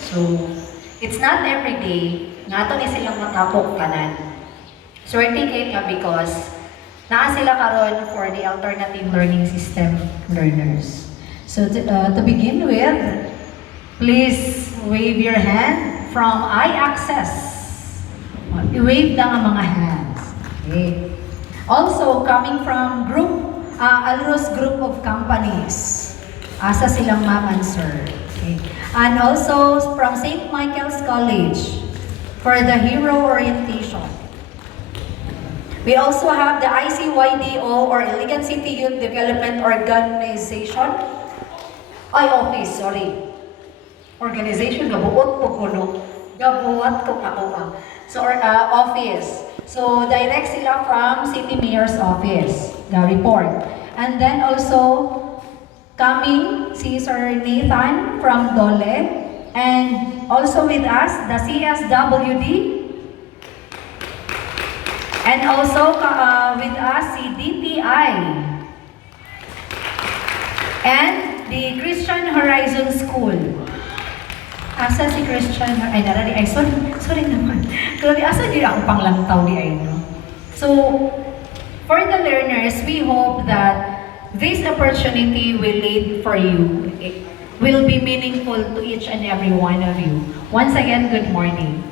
So, it's not every day nga to ni silang matapok tanan. Swerte kay ka because naa sila karon for the alternative learning system learners. So to begin with, please wave your hand from I-Access. I-wave lang ang mga hands. Okay. Also, coming from Alros Group of Companies. Asa silang ma'am and sir. Okay. And also from St. Michael's College for the Hero Orientation. We also have the ICYDO or Iligan City Youth Development Organization. Office, sorry. Organization, gabuot po ko, no? Gabuot ko ako. So, office. So, direct sila from City Mayor's Office, the report. And then also, coming si Sir Nathan from Dole. And also with us, the CSWD. And also with us, si DTI. And the Christian Horizon School. Asa si Christian, sorry naman. Grabe, asa di ako panglangtaw di ay, no? So, for the learners, we hope that this opportunity will lead for you. It will be meaningful to each and every one of you. Once again, good morning.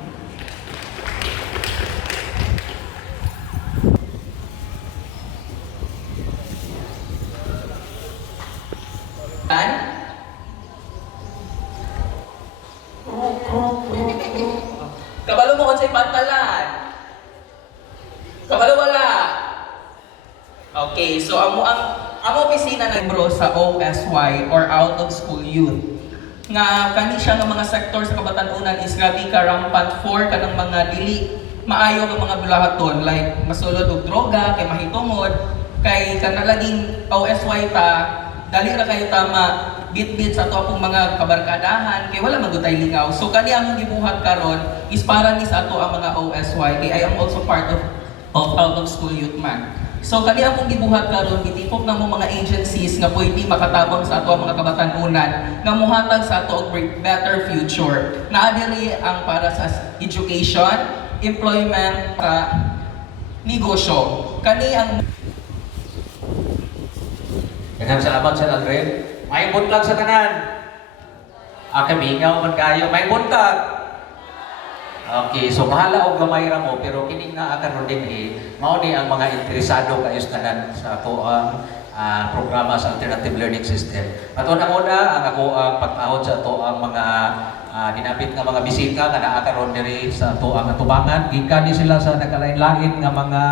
Kabalo mo kung sa'y pantalan. Kabalo wala. Okay, so ang opisina ng bro sa OSY or Out of School Youth. Nga kani siya ng mga sektor sa kabatanunan is grabe ka rampant for kanang mga dili maayo ng mga bulahaton like masulod og droga kay mahitungod kay kanalaging OSY ta dali ra kayo tama bit-bit sa to akong mga kabarkadahan kay wala magutay lingaw. So kani among gibuhat karon is para ni sa ato ang mga OSY kay I am also part of Out of School Youth man. So kani among gibuhat karon gitipok na mo mga agencies nga pwede makatabang sa ato ang mga kabatanunan nga mohatag sa ato og better future. Naa diri ang para sa education, employment, negosyo. Kani ang Daghang salamat sa Aldred. May buntag sa tanan. Kami ingaw man kayo. May buntag. Okay, so mahala og gamay ra mo pero kini nga akan din mao ni ang mga interesado kayo sa tanan sa ato ang programa sa alternative learning system. At una-una ang ako ang pagpahod sa ato ang mga dinapit nga mga bisita nga naa karon diri sa ato ang atubangan. Gikan ni sila sa nagalain-lain nga mga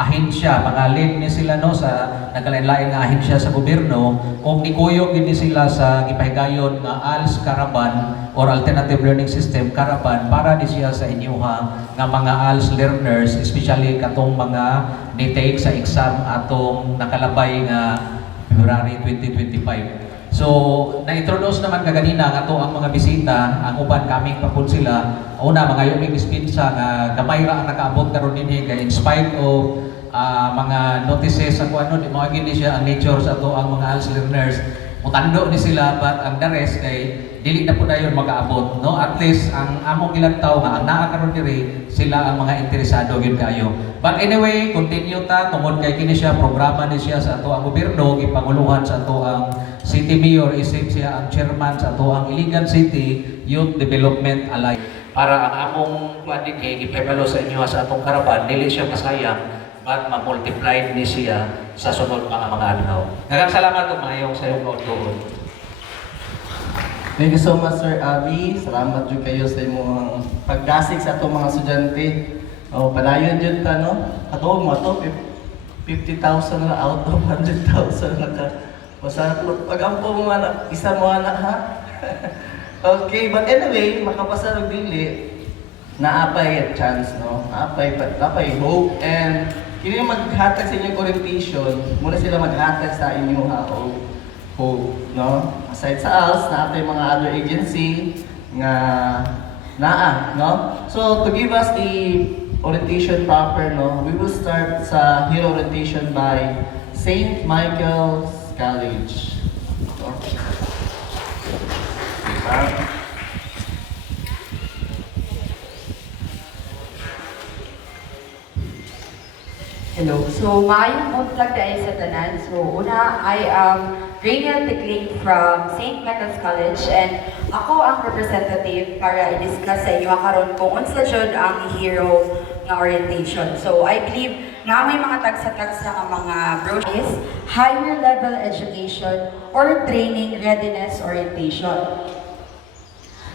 ahensya, mga lead ni sila no sa nagalain-lain nga ahensya sa gobyerno kung nikuyog din sila sa gipahigayon nga ALS Caravan or Alternative Learning System Caravan para di siya sa inyuha nga mga ALS learners, especially katong mga ni-take sa exam atong nakalabay nga February 2025. So, na-introduce naman kaganina nga to ang mga bisita, ang uban kaming papun sila. Una, mga yung dispensa nga gamay ra ang nakaabot karon dinhi kay in spite of mga notices sa kuano di mao gid siya ang nature sa to ang mga ALS learners. Mutando ni sila but ang the rest kay dili na po dayon mag-aabot, no? At least ang among ilang tao nga ang naa karon diri sila ang mga interesado gyud kayo. But anyway, continue ta tungod kay kini siya programa ni siya sa ato ang gobyerno gipanguluhan sa ato ang City Mayor isip siya ang chairman sa ato ang Iligan City Youth Development Alliance. Para ang among kuan dinhi gipahibalo sa inyo sa atong karapan dili siya masayang but ma-multiply ni siya sa sunod mga adlaw. Daghang salamat ug maayong sa iyong kautuon. Thank you so much, Sir Abby. Salamat jud kayo sa imong pagdasig sa atong mga estudyante. Padayon jud ta, no? Ato mo to 50,000 na out of 100,000 na ka. Basta pag-ampo mo na isa mo na ha. Okay, but anyway, makapasa og dili naapay chance, no? Naapay hope and kini maghatag sa inyong orientation, muna sila maghatag sa inyo hope, no? Aside sa ALS, naatay mga other agency nga no? So to give us the orientation proper, no, we will start sa hero orientation by St. Michael's College. Hello. So, maayong buntag dahil sa tanan. So, una, I am Rainiel Tikling from St. Michael's College and ako ang representative para i-discuss sa inyo karon kung unsa jud ang hero nga orientation. So, I believe na may mga tagsa-tagsa nga mga brochures, higher level education or training readiness orientation.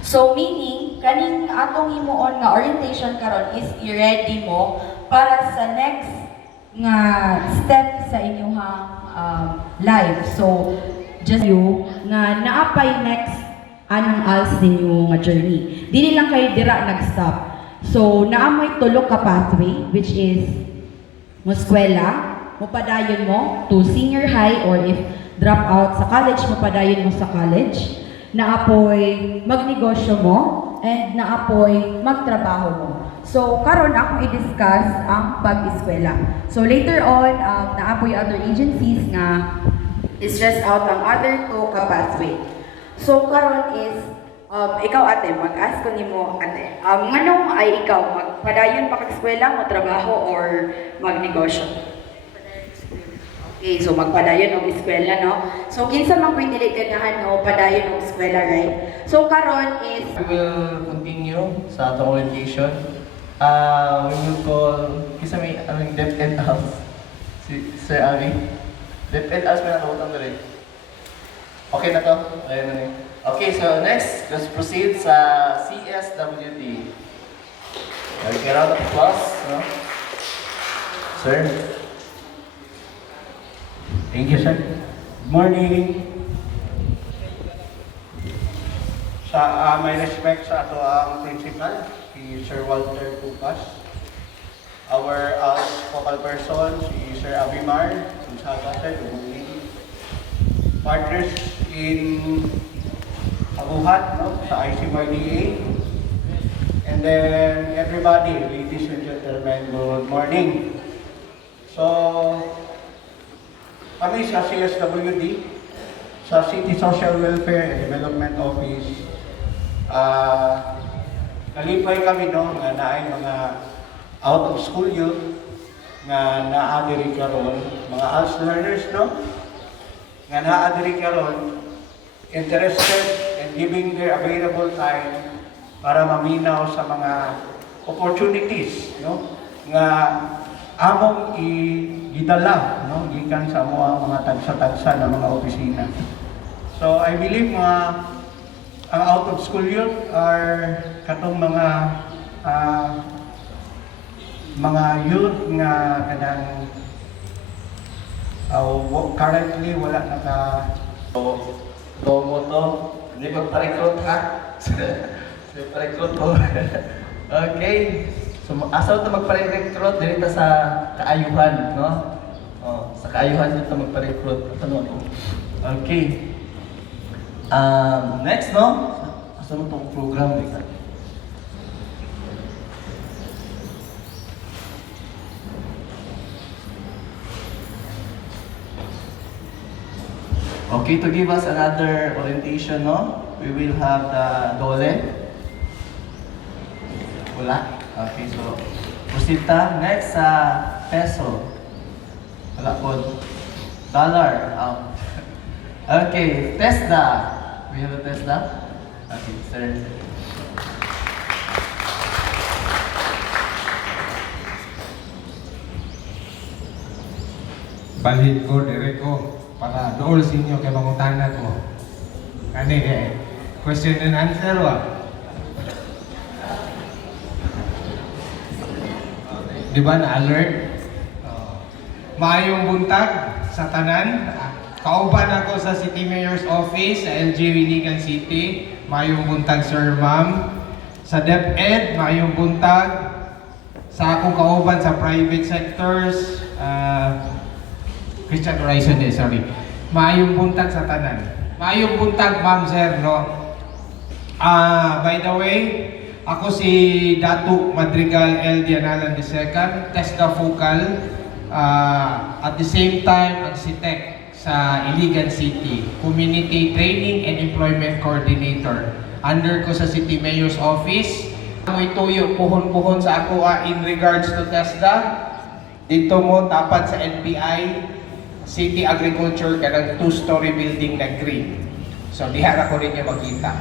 So, meaning, kaning atong himuon nga orientation karon is i-ready mo para sa next nga step sa inyong life. So, just you nga naapay next anong als ninyo nga journey. Dili lang kayo dira nag-stop. So, naamoy tulok ka pathway, which is mo eskwela, mo padayon mo to senior high or if drop out sa college, mo padayon mo sa college. Naapoy magnegosyo mo and naapoy magtrabaho mo. So, karon akong i-discuss ang pag-eskwela. So, later on, naapoy other agencies nga i-stress out ang other two ka pathway. So, karon is, ikaw ate, mag-ask ko nimo ate, nganong ay ikaw, magpadayon pa kag-eskwela mo, trabaho, or magnegosyo? Okay, so magpadayon og eskwela, no? So, kinsa man ko'y dili ganahan, no, padayon og eskwela, right? So, karon is, We will continue sa atong orientation. We will call, kisa may DepEd House, si Sir Ari. DepEd House may nakabutang na rin. Okay na to? Ayun na rin. Okay, so next, let's proceed sa CSWD. Okay, round of applause. No? Sir. Thank you, sir. Good morning. My respect sa ato ang principal, si Sir Walter Pupas. Our focal person, si Sir Abimar, Gonzaga, sir, good morning. Partners in Abuhat, no, sa ICYDA. And then everybody, ladies and gentlemen, good morning. So, kami sa CSWD, sa City Social Welfare and Development Office, kalipay kami no, nga naay mga out of school youth nga naadiri karon, mga ALS learners no, nga naadiri karon, interested in giving their available time para maminaw sa mga opportunities no, nga among gidala no, gikan sa mga tagsa-tagsa ng mga opisina. So I believe ang out of school youth are katong mga youth nga kanang currently wala naka Tomo to, hindi magpa-recruit ha? Hindi pa-recruit mo. Okay. So, asaw ito magpa-recruit dito sa kaayuhan, no? Oh, sa kaayuhan dito magpa-recruit. Ano ito? Okay. Next, no? Asa mo itong program dito? Okay, to give us another orientation, no? We will have the DOLE. Wala. Okay, so proceed ta. Next, peso. Wala po. Dollar. Okay, TESDA. We have a TESDA? Okay, sir. Balhin ko, direct ko, para dool sa inyo kay mangutanan ko. Kani question and answer wa. Di ba na-alert? Maayong buntag sa tanan. Kauban ako sa City Mayor's Office sa LG Winigan City. Maayong buntag, Sir Ma'am. Sa DepEd, maayong buntag. Sa akong kauban sa private sectors, Christian Horizon sorry. Maayong buntag sa tanan. Maayong buntag, Ma'am, Sir, no? By the way, ako si Datuk Madrigal L. Dianalan II, TESDA Focal, at the same time ang CITEC sa Iligan City, Community Training and Employment Coordinator. Under ko sa City Mayor's Office. May tuyo, puhon-puhon sa ako in regards to TESDA. dito mo tapat sa NBI City Agriculture kanang 2-story building na green. So diha ra ko ninyo makita.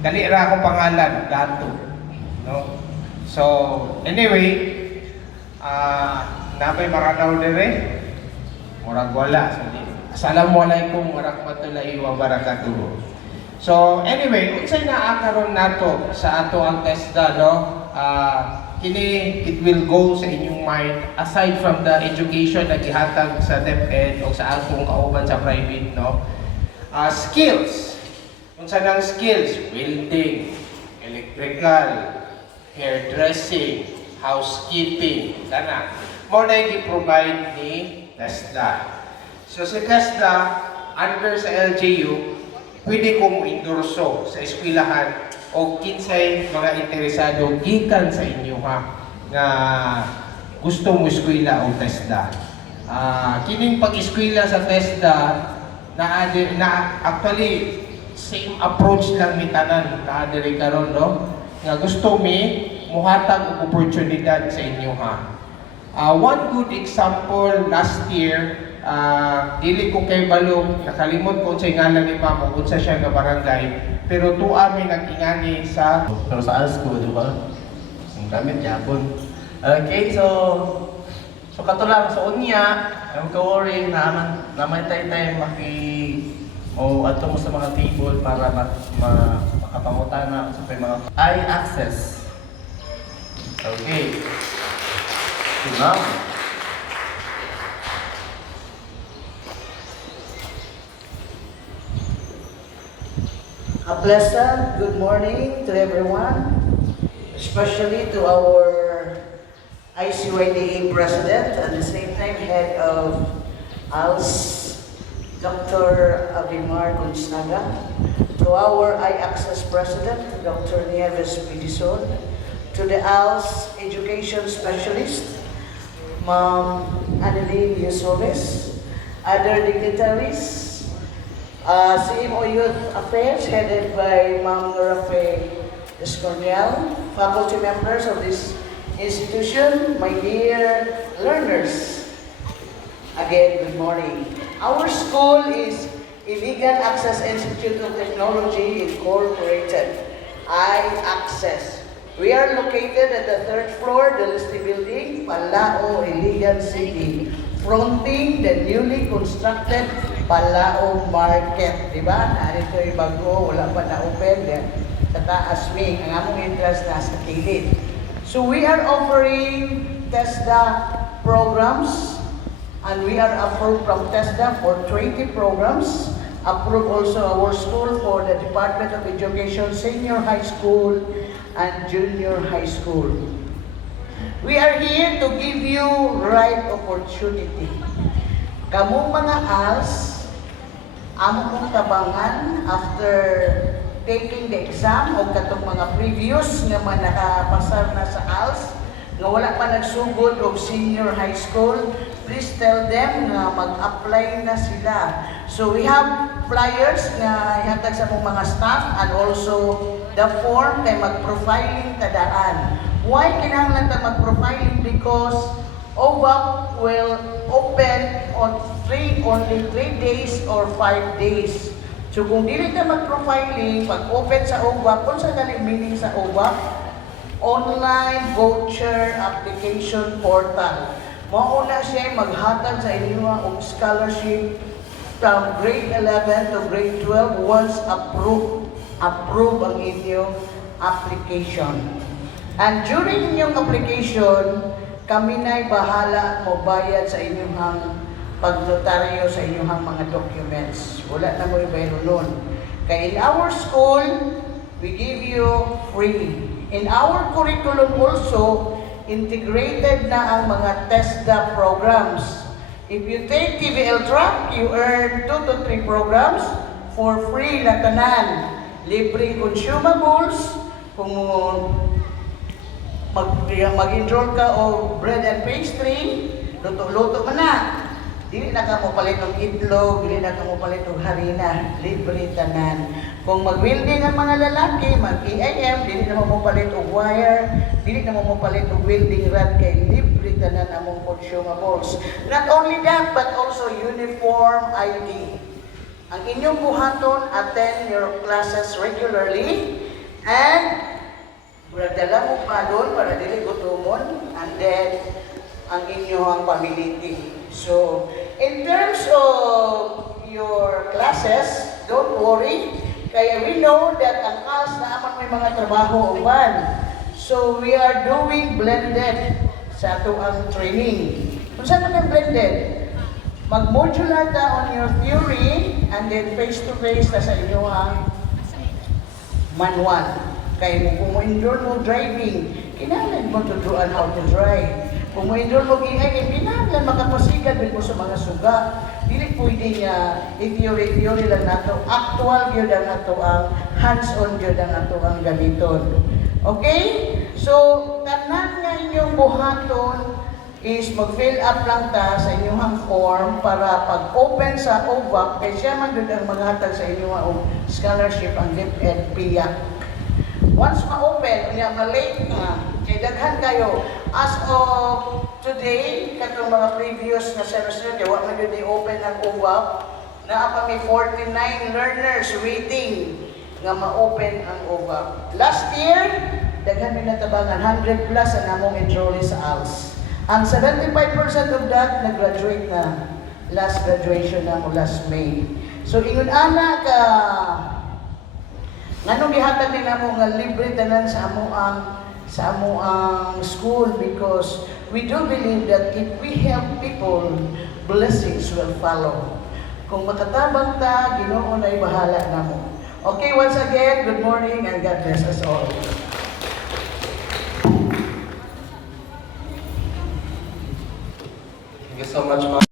Dali ra akong pangalan, Dato. No? So anyway, napay maranaw dire. Murag wala. So, Assalamualaikum warahmatullahi wabarakatuh. So anyway, unsay naa karon nato sa ato ang TESDA, no? Kini it will go sa inyong mind aside from the education na gihatag sa DepEd o sa atong kauban sa private, no? Skills. Unsa nang skills? Welding, electrical, hairdressing, housekeeping, kana. Mo na gi-provide ni TESDA. So sa TESDA, under sa LGU, pwede kong endorso sa eskwelahan o kinsay mga interesado gikan sa inyo ha nga gusto mo eskwela o TESDA. Kining pag-eskwela sa TESDA na actually same approach lang ni tanan kaadiri karon, no? Nga gusto mi muhatag og oportunidad sa inyo ha. One good example last year, dili ko kay balong nakalimot ko sa ngalan ni Ma'am kung sa siya nga barangay, pero tuwa mi nag-ingani sa Pero sa ALS ko, di ba? Ang gamit yapon. Okay, so kato lang sa unya, ang ka-worry na may tay o ato mo sa mga table para makapangutana sa mga I-access. Okay. So now, a pleasant good morning to everyone, especially to our ICYDA President and at the same time Head of ALS, Dr. Abimar Gonzaga, to our I-Access President, Dr. Nieves Pidison, to the ALS Education Specialist, Ma'am Annalyn Yusoles, other dignitaries, CMO Youth Affairs headed by Ma'am Rafael Escorniel, faculty members of this institution, my dear learners. Again, good morning. Our school is Iligan Access Institute of Technology Incorporated, I-Access. We are located at the 3rd floor, the Listy Building, Palao, Iligan City, fronting the newly constructed Palao Market. Diba? Narito yung bago, wala pa na-open. Sa taas mi, ang among entrance nasa kilid. So we are offering TESDA programs, and we are approved from TESDA for 20 programs. Approved also our school for the Department of Education, Senior High School, and Junior High School. We are here to give you right opportunity. Kamong mga ALS, amo kong tabangan after taking the exam o katong mga previous nga man nakapasar na sa ALS, nga wala pa nagsugod og senior high school, please tell them na mag-apply na sila. So we have flyers na ihatag sa mong mga staff and also the form kay mag-profiling tadaan. Why kinahanglan ta mag-profiling? Because OVAP will open on only 3 days or 5 days. So kung dili ka mag-profiling, pag-open sa OVAP, kung sa galing meaning sa OVAP, online voucher application portal. Mauna siya maghatag sa inyo og scholarship from grade 11 to grade 12 once approve ang inyong application. And during inyong application, kami na'y bahala mo bayad sa inyong pagnotaryo sa inyong mga documents. Wala na mo ibayro nun. Kaya in our school, we give you free. In our curriculum also, integrated na ang mga TESDA programs. If you take TVL track, you earn 2 to 3 programs for free na tanan. Libreng consumables, kung mag-enroll ka o bread and pastry, luto-luto man na. Dili na ka mo palit ng itlog, dili na ka mo palit ng harina, libre tanan. Kung mag-welding ang mga lalaki, mag-EIM, dili na mo palit ng wire, dili na mo palit ng welding rod kay libre tanan among consumables. Not only that, but also uniform ID. Ang inyong buhaton, attend your classes regularly, and dala mo pa doon para dili gutomon, and then ang inyong pamiliti. So, in terms of your classes, don't worry. Kaya we know that ang class na amang may mga trabaho uban. So, we are doing blended sa ato ang training. Kung saan man ang blended? Mag-modular ta on your theory and then face-to-face na sa inyo ang manual. Kaya kung mo-enroll mo driving, kinahanglan mo tutuan how to drive. Kung mo-enroll mo ingay, kinahanglan makapasigan din mo sa mga suga. Dili pwede niya i-theory lang nato. Actual yun ang nato ang hands-on yun ang nato ang gamiton. Okay? So, tanan nga inyong buhaton is mag-fill up lang ta sa inyong form para pag-open sa OVAC, kaya siya man doon ang maghatag sa inyong scholarship ang DepEd PIAC. Once ma-open, niya ma-late nga, kaya daghan kayo. As of today, katong mga previous na semester, kaya wala man yun i-open ang OVAC, na pa may 49 learners waiting nga ma-open ang OVAC. Last year, daghan may natabangan, 100 plus ang namong enrollee sa ALS. Ang 75% of that, nag-graduate na. Last graduation na mo last May. So, ingon ana ka, nganong gihatag nila mo nga libre tanan sa amo ang school because we do believe that if we help people, blessings will follow. Kung makatabang ta, Ginoo na'y bahala na mo. Okay, once again, good morning and God bless us all. Thank you so much, ma'am.